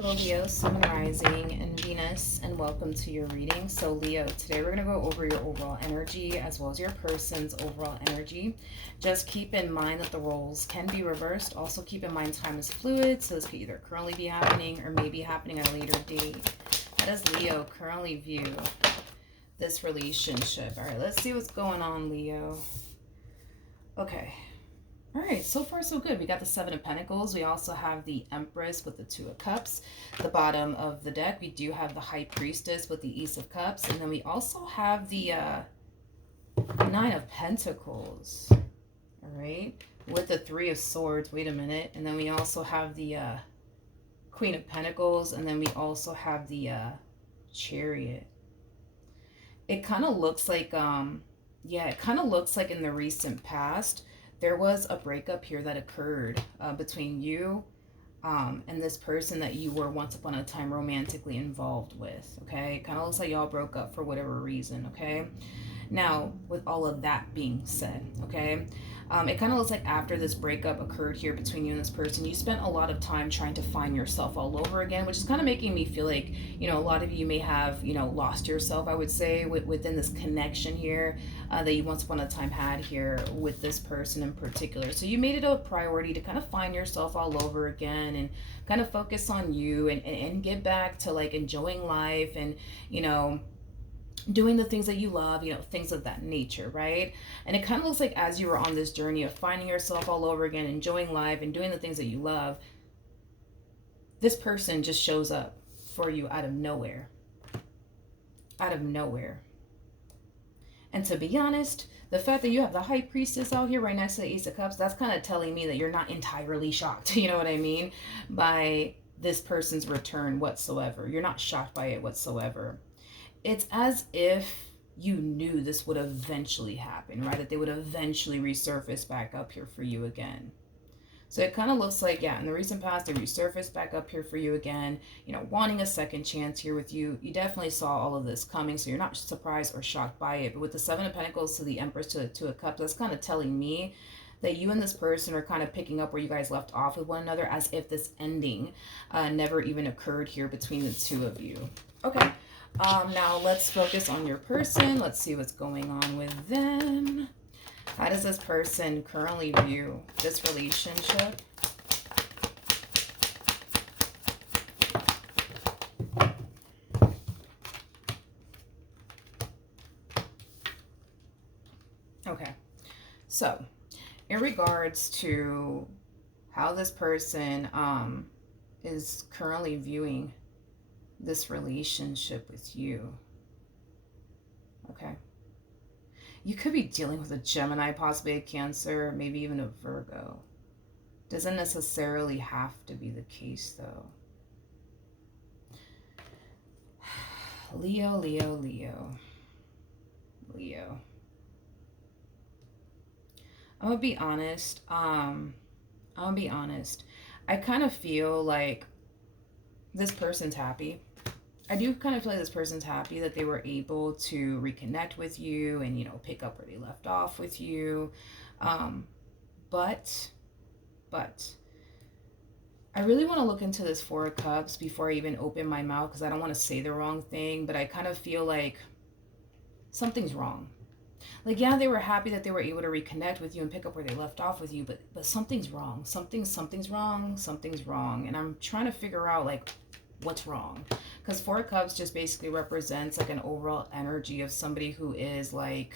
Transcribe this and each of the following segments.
Hello Leo, Sun and Rising and Venus, and welcome to your reading. So Leo, today we're going to go over your overall energy as well as your person's overall energy. Just keep in mind that the roles can be reversed. Also keep in mind time is fluid, so this could either currently be happening or may be happening at a later date. How does Leo currently view this relationship? All right, let's see what's going on, Leo. Okay. All right, so far so good. We got the Seven of Pentacles. We also have the Empress with the Two of Cups. The bottom of the deck, we do have the High Priestess with the Ace of Cups. And then we also have the Nine of Pentacles. All right, with the Three of Swords. Wait a minute. And then we also have the Queen of Pentacles. And then we also have the Chariot. It kind of looks like, it kind of looks like in the recent past, there was a breakup here that occurred between you and this person that you were once upon a time romantically involved with, okay? It kind of looks like y'all broke up for whatever reason, okay? Now, with all of that being said, okay, it kind of looks like after this breakup occurred here between you and this person, you spent a lot of time trying to find yourself all over again, which is kind of making me feel like, you know, a lot of you may have, you know, lost yourself, I would say, within this connection here that you once upon a time had here with this person in particular. So you made it a priority to kind of find yourself all over again and kind of focus on you and get back to like enjoying life and, you know, doing the things that you love, you know, things of that nature, right? And it kind of looks like as you were on this journey of finding yourself all over again, enjoying life and doing the things that you love, this person just shows up for you out of nowhere. Out of nowhere. And to be honest, the fact that you have the High Priestess out here right next to the Ace of Cups, that's kind of telling me that you're not entirely shocked, you know what I mean, by this person's return whatsoever. You're not shocked by it whatsoever. It's as if you knew this would eventually happen, right? That they would eventually resurface back up here for you again. So it kind of looks like, yeah, in the recent past, they resurfaced back up here for you again, you know, wanting a second chance here with you. You definitely saw all of this coming, so you're not surprised or shocked by it. But with the Seven of Pentacles to the Empress to the Two of Cups, that's kind of telling me that you and this person are kind of picking up where you guys left off with one another, as if this ending never even occurred here between the two of you. Okay. Now let's focus on your person. Let's see what's going on with them. How does this person currently view this relationship? Okay, so in regards to how this person is currently viewing this relationship with you, okay, you could be dealing with a Gemini, possibly a Cancer, maybe even a Virgo. Doesn't necessarily have to be the case, though. Leo, Leo, Leo. Leo. I'm gonna be honest. I kind of feel like this person's happy. I do kind of feel like this person's happy that they were able to reconnect with you and, you know, pick up where they left off with you. But I really want to look into this Four of Cups before I even open my mouth, because I don't want to say the wrong thing, but I kind of feel like something's wrong. Like, yeah, they were happy that they were able to reconnect with you and pick up where they left off with you, but something's wrong. Something's wrong. And I'm trying to figure out, like, what's wrong. Because Four of Cups just basically represents, like, an overall energy of somebody who is, like,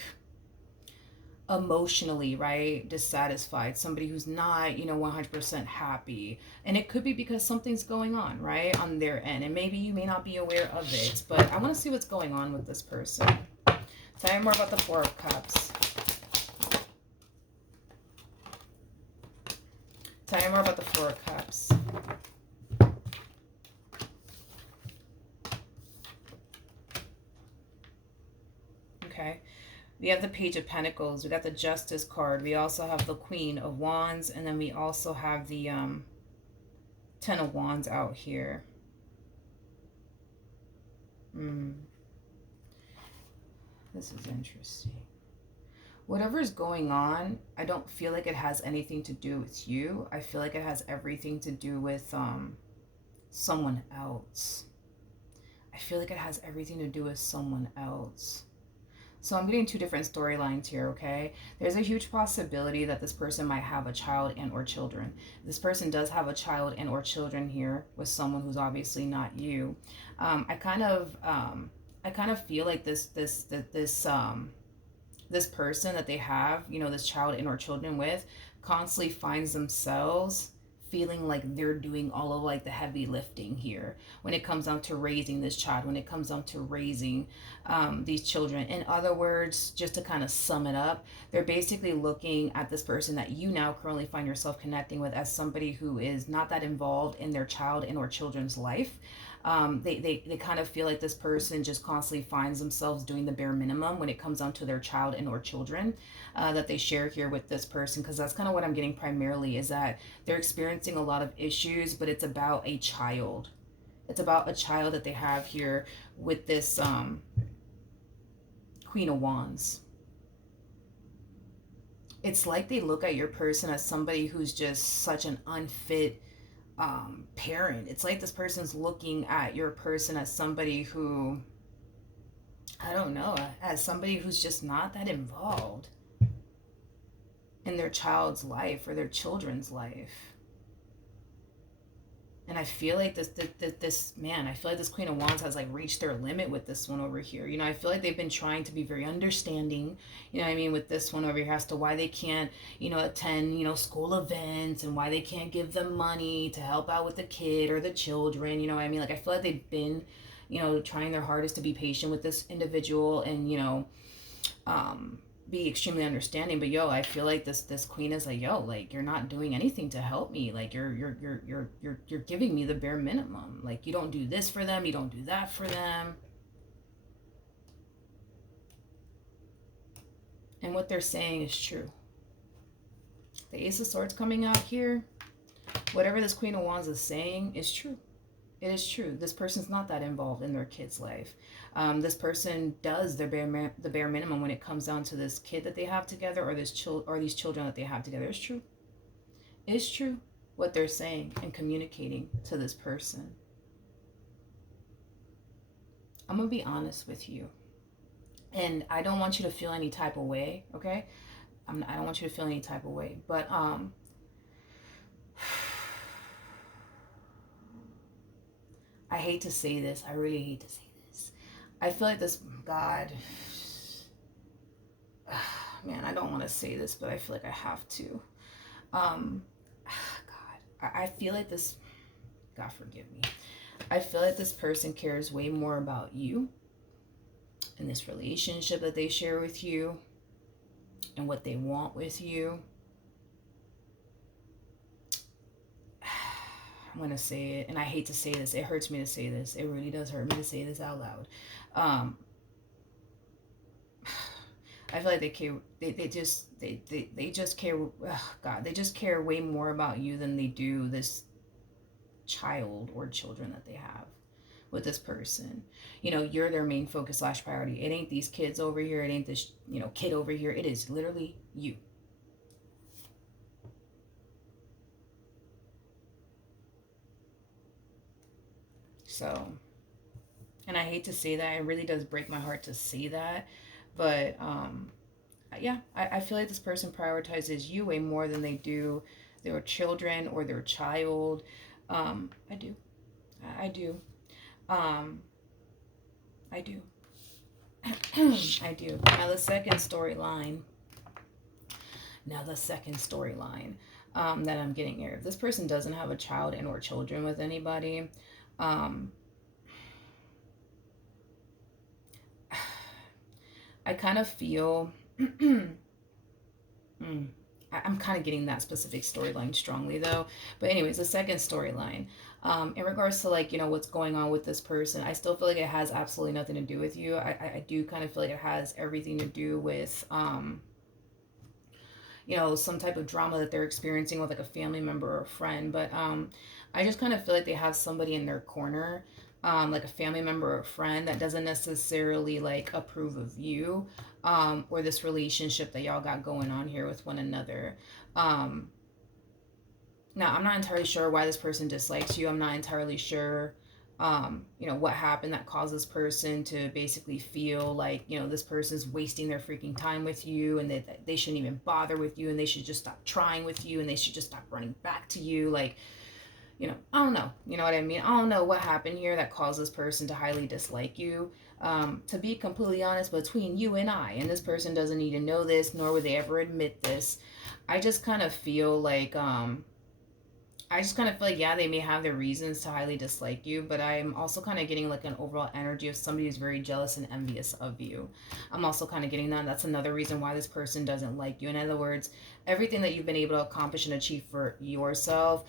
emotionally, right, dissatisfied, somebody who's not, you know, 100% happy. And it could be because something's going on, right, on their end, and maybe you may not be aware of it. But I want to see what's going on with this person. Tell me more about the Four of Cups. Tell me more about the Four of Cups. Okay. We have the Page of Pentacles. We got the Justice card. We also have the Queen of Wands. And then we also have the Ten of Wands out here. This is interesting. Whatever's going on, I don't feel like it has anything to do with you. I feel like it has everything to do with someone else. I feel like it has everything to do with someone else. So I'm getting two different storylines here, okay? There's a huge possibility that this person might have a child and or children. This person does have a child and or children here with someone who's obviously not you. I kind of feel like this person that they have, this child and or children with, constantly finds themselves feeling like they're doing all of like the heavy lifting here when it comes down to raising this child, when it comes down to raising these children. In other words, just to kind of sum it up, they're basically looking at this person that you now currently find yourself connecting with as somebody who is not that involved in their child and or children's life. They kind of feel like this person just constantly finds themselves doing the bare minimum when it comes down to their child and or children that they share here with this person, because that's kind of what I'm getting primarily, is that they're experiencing a lot of issues, but it's about a child. It's about a child that they have here with this Queen of Wands. It's like they look at your person as somebody who's just such an unfit parent. It's like this person's looking at your person as somebody who, I don't know, as somebody who's just not that involved in their child's life or their children's life. And I feel like this man, I feel like this Queen of Wands has like reached their limit with this one over here. I feel like they've been trying to be very understanding, with this one over here as to why they can't, attend, school events, and why they can't give them money to help out with the kid or the children. Like, I feel like they've been, trying their hardest to be patient with this individual and, be extremely understanding. But I feel like this queen is like, like, you're not doing anything to help me. Like, you're giving me the bare minimum. Like, you don't do this for them, you don't do that for them. And what they're saying is true. The Ace of Swords coming out here, whatever this Queen of Wands is saying is true. It is true. This person's not that involved in their kid's life. This person does the bare minimum when it comes down to this kid that they have together, or these children that they have together. It's true. It's true what they're saying and communicating to this person. I'm gonna be honest with you, and I don't want you to feel any type of way. Okay, I don't want you to feel any type of way, but I hate to say this. I really hate to say this. I feel like this, God, man, I don't want to say this, but I feel like I have to. God, I feel like this, God forgive me. I feel like this person cares way more about you and this relationship that they share with you and what they want with you. I'm going to say it, and I hate to say this. It hurts me to say this. It really does hurt me to say this out loud. I feel like they care. They just care. God, they just care way more about you than they do this child or children that they have with this person. You're their main focus / priority. It ain't these kids over here. It ain't this kid over here. It is literally you. So, and I hate to say that. It really does break my heart to say that. But, yeah, I feel like this person prioritizes you way more than they do their children or their child. I do. I do. I do. I do. Now, the second storyline. That I'm getting here. If this person doesn't have a child and or children with anybody, I kind of feel I'm kind of getting that specific storyline strongly though. But anyways, the second storyline, in regards to what's going on with this person, I still feel like it has absolutely nothing to do with you. I do kind of feel like it has everything to do with some type of drama that they're experiencing with a family member or a friend. But I just kind of feel like they have somebody in their corner, like a family member or a friend that doesn't necessarily approve of you, or this relationship that y'all got going on here with one another. Now, I'm not entirely sure why this person dislikes you. I'm not entirely sure, what happened that caused this person to basically feel like, this person's wasting their freaking time with you, and that they shouldn't even bother with you, and they should just stop trying with you, and they should just stop running back to you. Like, I don't know. You know what I mean? I don't know what happened here that caused this person to highly dislike you. To be completely honest, between you and this person doesn't need to know this, nor would they ever admit this. I just kind of feel like, yeah, they may have their reasons to highly dislike you, but I'm also kind of getting like an overall energy of somebody who's very jealous and envious of you. I'm also kind of getting that. That's another reason why this person doesn't like you. In other words, everything that you've been able to accomplish and achieve for yourself,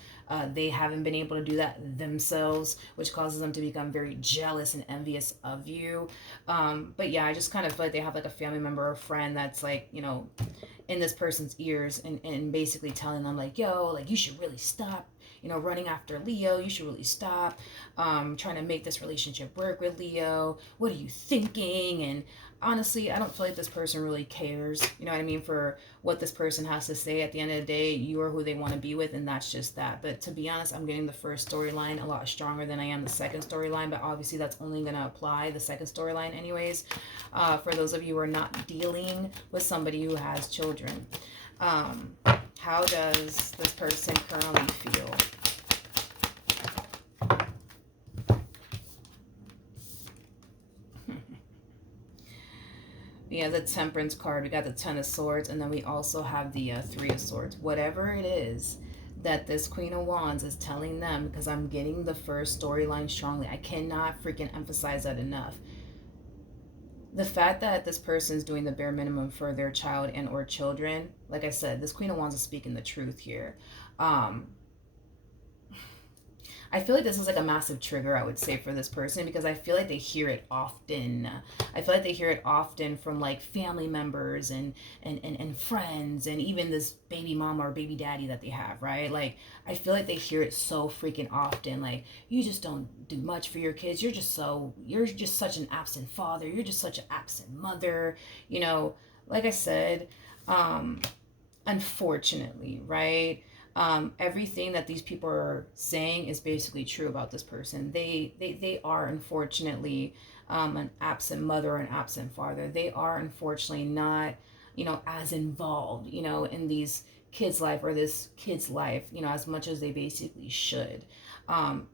they haven't been able to do that themselves, which causes them to become very jealous and envious of you. But yeah, I just kind of feel like they have like a family member or friend that's like, in this person's ears, and basically telling them like, yo, like you should really stop, running after Leo. You should really stop trying to make this relationship work with Leo. What are you thinking? And honestly, I don't feel like this person really cares, you know what I mean, for what this person has to say. At the end of the day, you are who they want to be with, and that's just that. But to be honest, I'm getting the first storyline a lot stronger than I am the second storyline, but obviously that's only going to apply the second storyline anyways, for those of you who are not dealing with somebody who has children. How does this person currently feel? We have the Temperance card, we got the Ten of Swords, and then we also have the Three of Swords. Whatever it is that this Queen of Wands is telling them, because I'm getting the first storyline strongly, I cannot freaking emphasize that enough. The fact that this person is doing the bare minimum for their child and or children, like I said, this Queen of Wands is speaking the truth here. I feel like this is like a massive trigger, I would say, for this person, because I feel like they hear it often. I feel like they hear it often from like family members and friends, and even this baby mama or baby daddy that they have, right? Like, I feel like they hear it so freaking often. Like, you just don't do much for your kids. You're just such an absent father. You're just such an absent mother. Like I said, unfortunately, right? Everything that these people are saying is basically true about this person. They are unfortunately an absent mother or an absent father. They are unfortunately not, as involved, in these kids' life or this kid's life, as much as they basically should.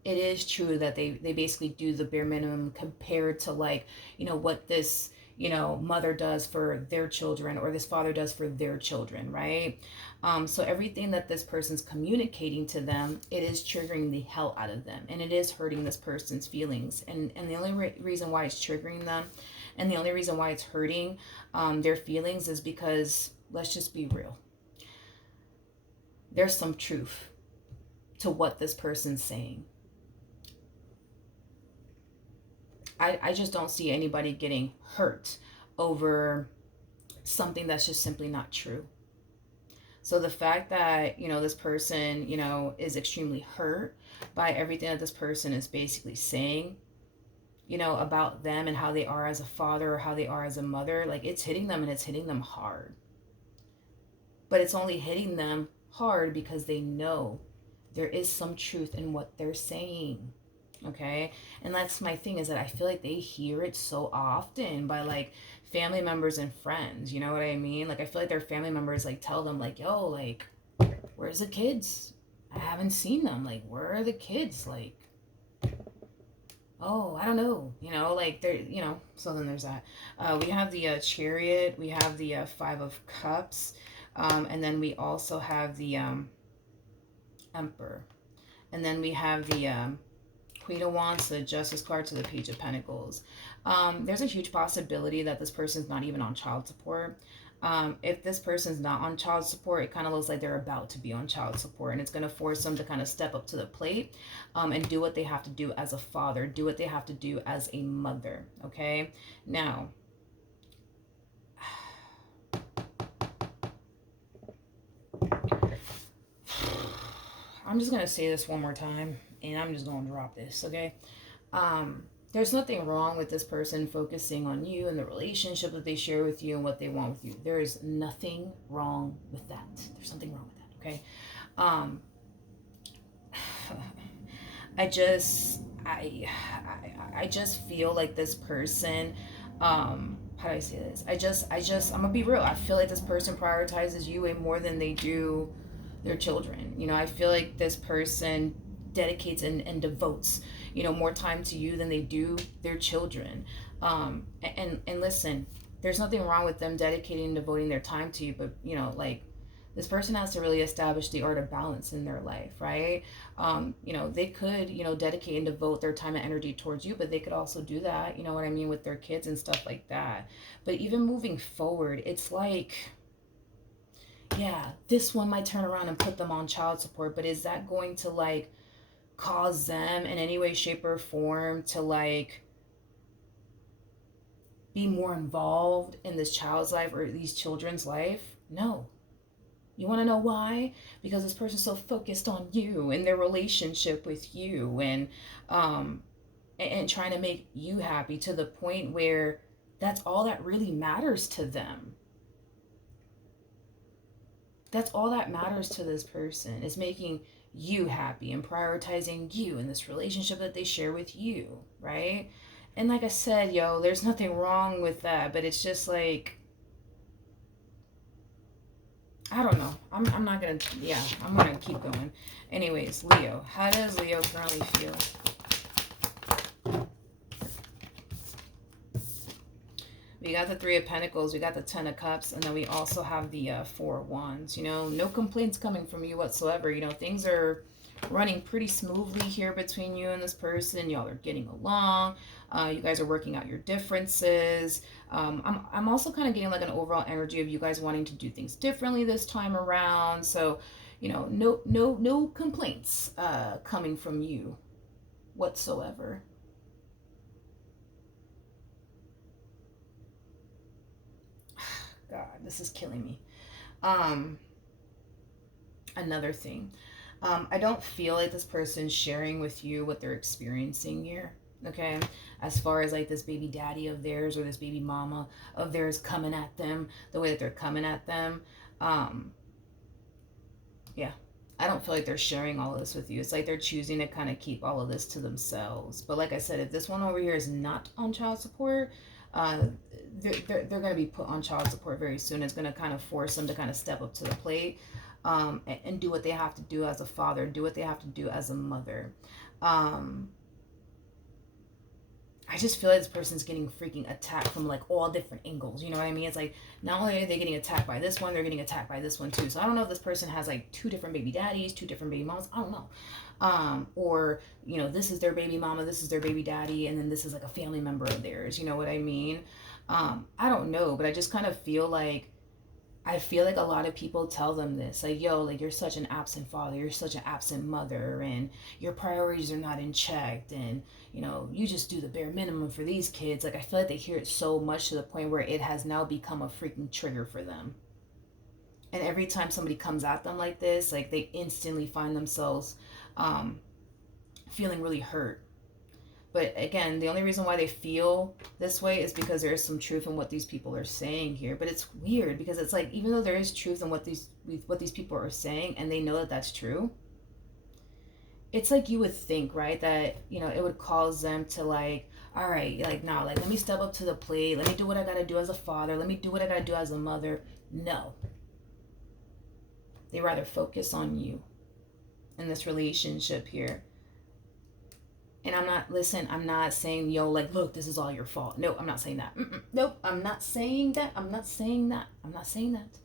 It is true that they basically do the bare minimum compared to like, what this, mother does for their children or this father does for their children, right? So everything that this person's communicating to them, it is triggering the hell out of them, and it is hurting this person's feelings. And the only reason why it's triggering them, and the only reason why it's hurting their feelings, is because, let's just be real, there's some truth to what this person's saying. I just don't see anybody getting hurt over something that's just simply not true. So the fact that, this person, is extremely hurt by everything that this person is basically saying, about them and how they are as a father or how they are as a mother, like, it's hitting them, and it's hitting them hard. But it's only hitting them hard because they know there is some truth in what they're saying. Okay? And that's my thing, is that I feel like they hear it so often by like family members and friends. You know what I mean? Like, I feel like their family members like tell them like, yo, like, where's the kids? I haven't seen them. Like, where are the kids? Like, oh, I don't know. Like, they're, so then there's that. We have the Chariot. We have the Five of Cups. And then we also have the Emperor. And then we have the Queen of Wands, the Justice card, to the Page of Pentacles. There's a huge possibility that this person's not even on child support. If this person's not on child support, it kind of looks like they're about to be on child support, and it's going to force them to kind of step up to the plate and do what they have to do as a father, do what they have to do as a mother. Okay, now I'm just going to say this one more time, and I'm just going to drop this, okay? There's nothing wrong with this person focusing on you and the relationship that they share with you and what they want with you. There is nothing wrong with that. There's nothing wrong with that, okay? I just I just feel like this person, how do I say this? I'm gonna be real. I feel like this person prioritizes you way more than they do their children. You know, I feel like this person dedicates and devotes, you know, more time to you than they do their children. And listen, there's nothing wrong with them dedicating and devoting their time to you, but you know, like, this person has to really establish the art of balance in their life, right? You know, they could, you know, dedicate and devote their time and energy towards you, but they could also do that, you know what I mean, with their kids and stuff like that. But even moving forward, it's like, yeah, this one might turn around and put them on child support, but is that going to like cause them in any way, shape, or form to like be more involved in this child's life or these children's life? No. You want to know why? Because this person's so focused on you and their relationship with you, um and trying to make you happy to the point where that's all that really matters to them. That's all that matters to this person, is making you happy and prioritizing you in this relationship that they share with you, right? And like I said, yo, there's nothing wrong with that, but it's just like, I don't know. I'm not gonna, yeah, I'm gonna keep going. Anyways, Leo. How does Leo currently feel? We got the Three of Pentacles, we got the Ten of Cups, and then we also have the Four of Wands. You know, no complaints coming from you whatsoever. You know, things are running pretty smoothly here between you and this person. Y'all are getting along. You guys are working out your differences. I'm also kind of getting like an overall energy of you guys wanting to do things differently this time around. So, you know, no complaints coming from you whatsoever. God, this is killing me. Um, Another thing. I don't feel like this person's sharing with you what they're experiencing here. Okay, as far as like this baby daddy of theirs or this baby mama of theirs coming at them the way that they're coming at them. Um, yeah, I don't feel like they're sharing all of this with you. It's like they're choosing to kind of keep all of this to themselves. But like I said, if this one over here is not on child support, uh, they're going to be put on child support very soon. It's going to kind of force them to kind of step up to the plate, and do what they have to do as a father, do what they have to do as a mother. Um, I just feel like this person's getting freaking attacked from like all different angles. You know what I mean? It's like not only are they getting attacked by this one, they're getting attacked by this one too. So I don't know if this person has like two different baby daddies, two different baby moms. I don't know. Or, you know, this is their baby mama, this is their baby daddy, and then this is like a family member of theirs. You know what I mean? I don't know, but I just kind of feel like a lot of people tell them this, like, yo, like, you're such an absent father, you're such an absent mother, and your priorities are not in check, and, you know, you just do the bare minimum for these kids. Like, I feel like they hear it so much to the point where it has now become a freaking trigger for them. And every time somebody comes at them like this, like, they instantly find themselves um, feeling really hurt. But again, the only reason why they feel this way is because there is some truth in what these people are saying here. But it's weird because it's like, even though there is truth in what these people are saying, and they know that that's true, it's like you would think, right, that, you know, it would cause them to like, all right, like, nah, like, let me step up to the plate, let me do what I gotta do as a father, let me do what I gotta do as a mother. No, they rather focus on you in this relationship here. And I'm not saying, yo, like, look, this is all your fault. No, I'm not saying that. Nope, I'm not saying that. I'm not saying that. I'm not saying that.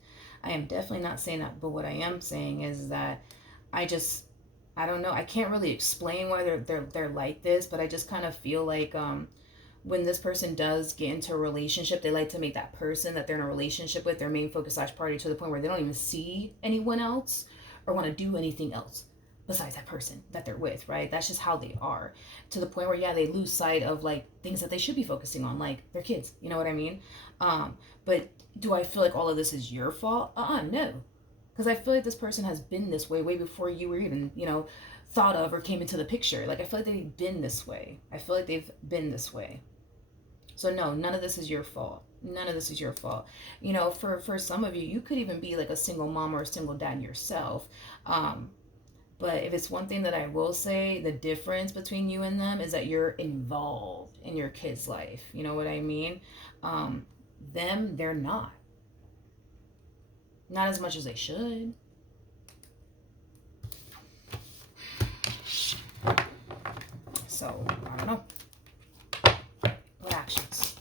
I am definitely not saying that. But what I am saying is that I just, I don't know. I can't really explain why they're like this, but I just kind of feel like when this person does get into a relationship, they like to make that person that they're in a relationship with their main focus / party, to the point where they don't even see anyone else or want to do anything else besides that person that they're with, right? That's just how they are, to the point where, yeah, they lose sight of like things that they should be focusing on, like their kids. You know what I mean? But do I feel like all of this is your fault? No. Because I feel like this person has been this way before you were even, you know, thought of or came into the picture. Like, I feel like they've been this way. I feel like they've been this way. So no, none of this is your fault. None of this is your fault. You know, for some of you, you could even be like a single mom or a single dad yourself. But if it's one thing that I will say, the difference between you and them is that you're involved in your kid's life. You know what I mean? Um, them, they're not. Not as much as they should. So, I don't know. What actions?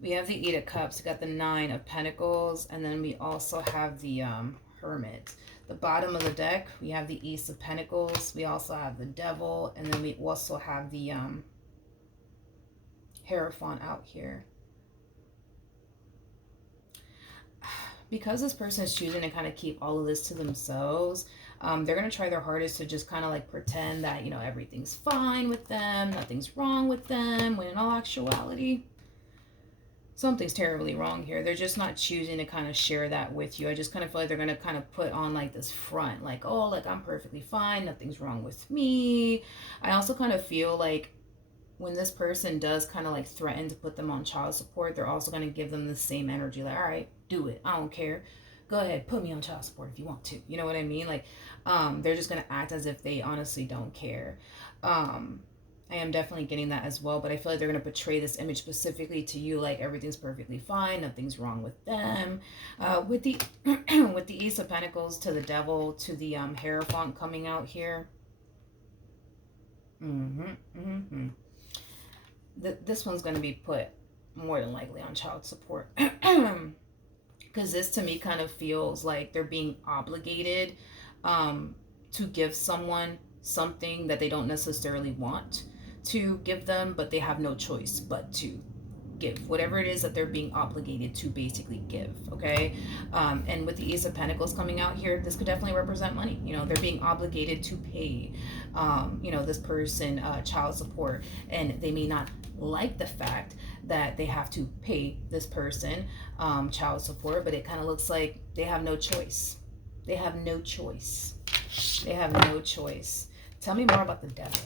We have the Eight of Cups. We got the Nine of Pentacles. And then we also have the Hermit. The bottom of the deck, we have the Ace of Pentacles. We also have the Devil. And then we also have the Hierophant out here. Because this person is choosing to kind of keep all of this to themselves, they're going to try their hardest to just kind of like pretend that, you know, everything's fine with them, nothing's wrong with them, when in all actuality, something's terribly wrong here. They're just not choosing to kind of share that with you. I just kind of feel like they're going to kind of put on like this front, like, oh, like I'm perfectly fine, nothing's wrong with me. I also kind of feel like when this person does kind of like threaten to put them on child support, they're also going to give them the same energy. Like, all right, do it. I don't care. Go ahead, put me on child support if you want to. You know what I mean? Like, they're just going to act as if they honestly don't care. I am definitely getting that as well, but I feel like they're going to portray this image specifically to you, like everything's perfectly fine, nothing's wrong with them. With the with the Ace of Pentacles to the Devil to the Hierophant coming out here. This one's going to be put more than likely on child support. Because this to me kind of feels like they're being obligated to give someone something that they don't necessarily want to give them, but they have no choice but to give whatever it is that they're being obligated to basically give. Okay. And with the Ace of Pentacles coming out here, this could definitely represent money. You know, they're being obligated to pay you know, this person child support, and they may not like the fact that they have to pay this person child support, but it kind of looks like they have no choice. They have no choice. They have no choice. Tell me more about the Devil.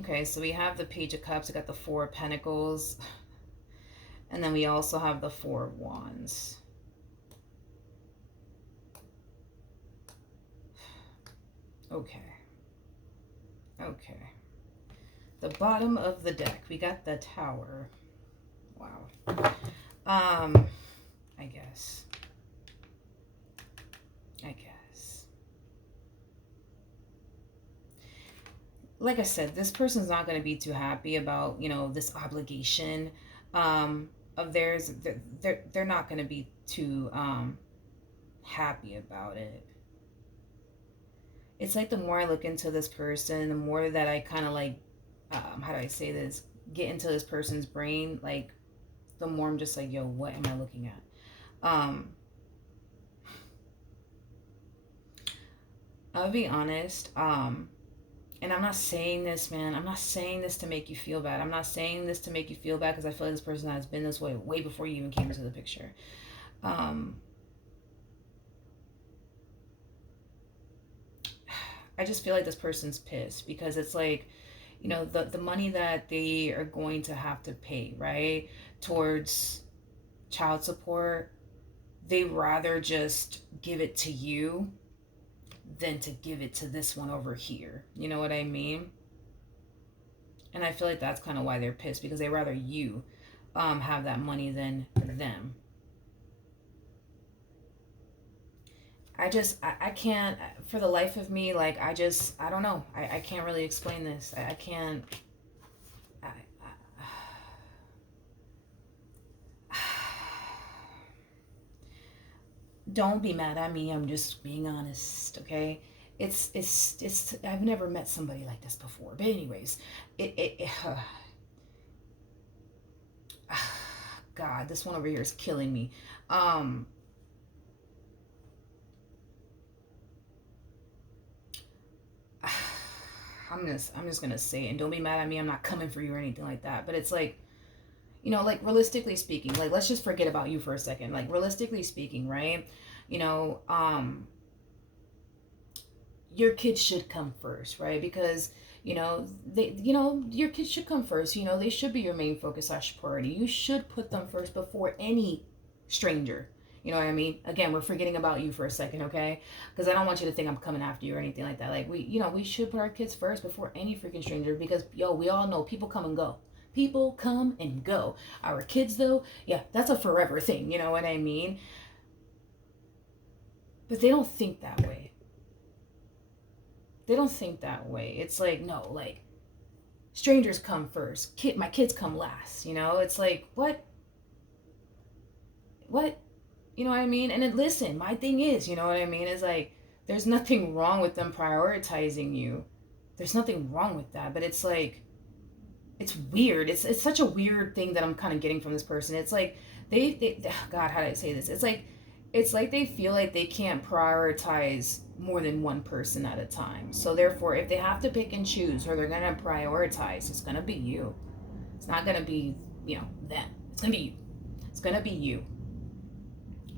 Okay, so we have the Page of Cups. We got the Four of Pentacles. And then we also have the Four of Wands. Okay. Okay. The bottom of the deck. We got the Tower. Wow. I guess. Like I said, this person's not going to be too happy about, you know, this obligation of theirs. They're not going to be too happy about it. It's like the more I look into this person, the more that I kind of like, how do I say this, get into this person's brain, like the more I'm just like, yo, what am I looking at? I'll be honest, and I'm not saying this, man, I'm not saying this to make you feel bad. I'm not saying this to make you feel bad, because I feel like this person has been this way before you even came into the picture. I just feel like this person's pissed, because it's like, you know, the money that they are going to have to pay, right, towards child support, they rather just give it to you than to give it to this one over here. You know what I mean? And I feel like that's kind of why they're pissed, because they rather you have that money than them. I can't, for the life of me, like, I don't know. I can't really explain this. I can't. Don't be mad at me. I'm just being honest, okay? It's I've never met somebody like this before. But anyways, God, this one over here is killing me. I'm just gonna say it, and don't be mad at me. I'm not coming for you or anything like that. But it's like, you know, like realistically speaking, like let's just forget about you for a second. Like realistically speaking, right? You know, your kids should come first, right? Because your kids should come first. They should be your main focus / priority. You should put them first before any stranger. You know what I mean? Again, we're forgetting about you for a second, okay? Because I don't want you to think I'm coming after you or anything like that. Like, we should put our kids first before any freaking stranger, because we all know people come and go. People come and go. Our kids, though, yeah, that's a forever thing. You know what I mean? But they don't think that way. They don't think that way. It's like, no, like, strangers come first. My kids come last. It's like, what? What? You know what I mean? And then listen, my thing is, you know what I mean? Is like, there's nothing wrong with them prioritizing you. There's nothing wrong with that. But it's like, it's weird. It's such a weird thing that I'm kind of getting from this person. It's like, God, how do I say this? It's like they feel like they can't prioritize more than one person at a time. So therefore, if they have to pick and choose, or they're going to prioritize, it's going to be you. It's not going to be, them. It's going to be you. It's going to be you.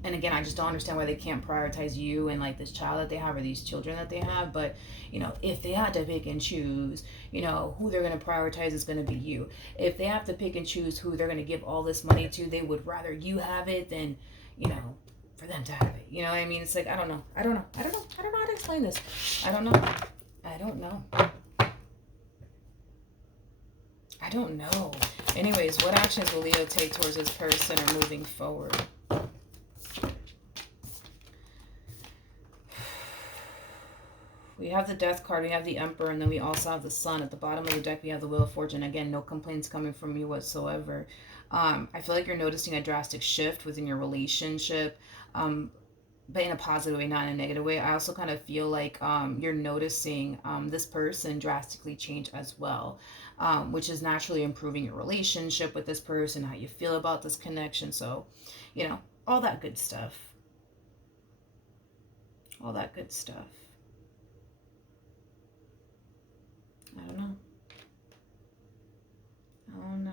And again, I just don't understand why they can't prioritize you and like this child that they have, or these children that they have. But, if they had to pick and choose, who they're going to prioritize is going to be you. If they have to pick and choose who they're going to give all this money to, they would rather you have it than, for them to have it. You know what I mean? It's like, I don't know how to explain this. I don't know. Anyways, what actions will Leo take towards this person or moving forward? We have the Death card, we have the Emperor, and then we also have the Sun. At the bottom of the deck, we have the Wheel of Fortune. Again, no complaints coming from you whatsoever. I feel like you're noticing a drastic shift within your relationship, but in a positive way, not in a negative way. I also kind of feel like you're noticing this person drastically change as well, which is naturally improving your relationship with this person, how you feel about this connection. So, all that good stuff. All that good stuff. I don't know.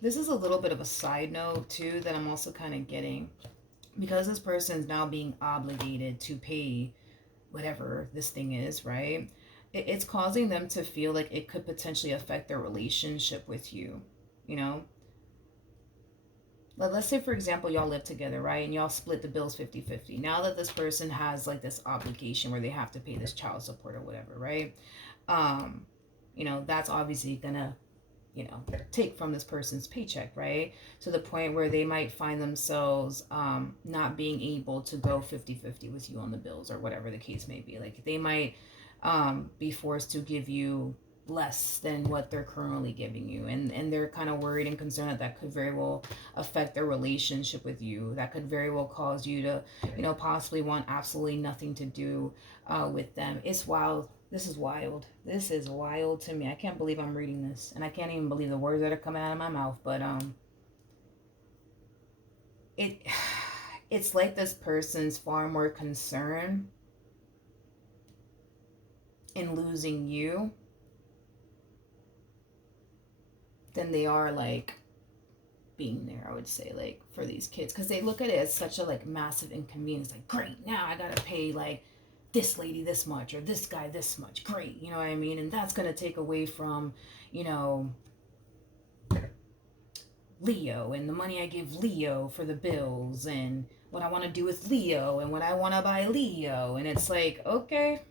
This is a little bit of a side note too that I'm also kind of getting, because this person's now being obligated to pay whatever this thing is, right? It's causing them to feel like it could potentially affect their relationship with you, Let's say, for example, y'all live together, right? And y'all split the bills 50-50. Now that this person has like this obligation where they have to pay this child support or whatever, right? That's obviously gonna, take from this person's paycheck, right? To the point where they might find themselves not being able to go 50-50 with you on the bills, or whatever the case may be. Like, they might be forced to give you less than what they're currently giving you, and they're kind of worried and concerned that could very well affect their relationship with you. That could very well cause you to possibly want absolutely nothing to do with them. It's wild. This is wild to me. I can't believe I'm reading this, and I can't even believe the words that are coming out of my mouth. But it's like this person's far more concerned in losing you than they are like being there, I would say, like, for these kids, because they look at it as such a like massive inconvenience. Like, great, now I gotta pay like this lady this much, or this guy this much. Great, you know what I mean? And that's gonna take away from Leo, and the money I give Leo for the bills, and what I want to do with Leo, and what I want to buy Leo. And it's like, okay,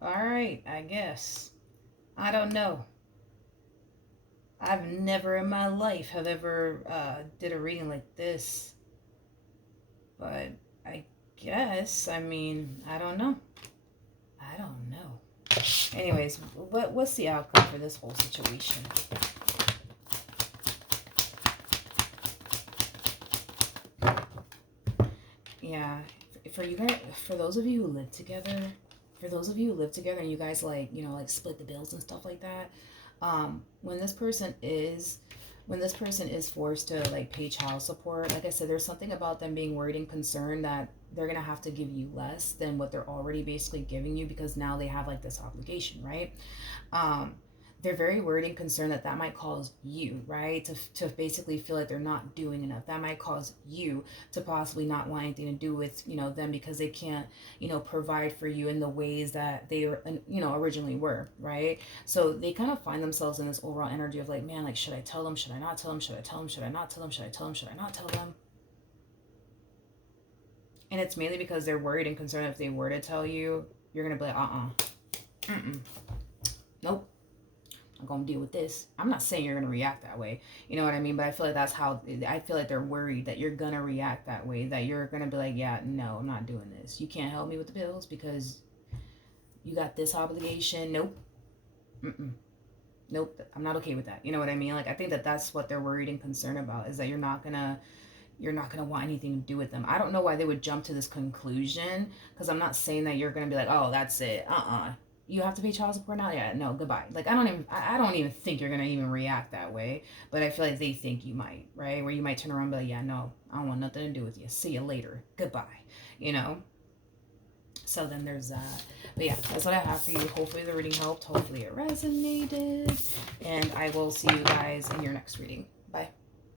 all right, I guess. I don't know. I've never in my life have ever did a reading like this. But I guess, I mean, I don't know. Anyways, what's the outcome for this whole situation? Yeah, for you guys, for those of you who live together, and you guys like, like split the bills and stuff like that, when this person is forced to like pay child support, like I said, there's something about them being worried and concerned that they're gonna have to give you less than what they're already basically giving you, because now they have like this obligation, right? they're very worried and concerned that that might cause you, right, to basically feel like they're not doing enough. That might cause you to possibly not want anything to do with, you know, them, because they can't, you know, provide for you in the ways that they, you know, originally were, right? So they kind of find themselves in this overall energy of like, man, like, should I tell them? Should I not tell them? Should I tell them? Should I not tell them? Should I tell them? Should I not tell them? And it's mainly because they're worried and concerned if they were to tell you, you're going to be like, nope, I'm going to deal with this. I'm not saying you're going to react that way. You know what I mean? But I feel like that's how, I feel like they're worried that you're going to react that way, that you're going to be like, yeah, no, I'm not doing this. You can't help me with the bills because you got this obligation. Nope. Nope. I'm not okay with that. You know what I mean? Like, I think that that's what they're worried and concerned about, is that you're not going to want anything to do with them. I don't know why they would jump to this conclusion, because I'm not saying that you're going to be like, oh, that's it. You have to pay child support now? Yeah, no, goodbye. Like, I don't even think you're going to even react that way, but I feel like they think you might, right? Where you might turn around and be like, yeah, no, I don't want nothing to do with you. See you later. Goodbye. You know? So then there's that. But yeah, that's what I have for you. Hopefully the reading helped. Hopefully it resonated. And I will see you guys in your next reading.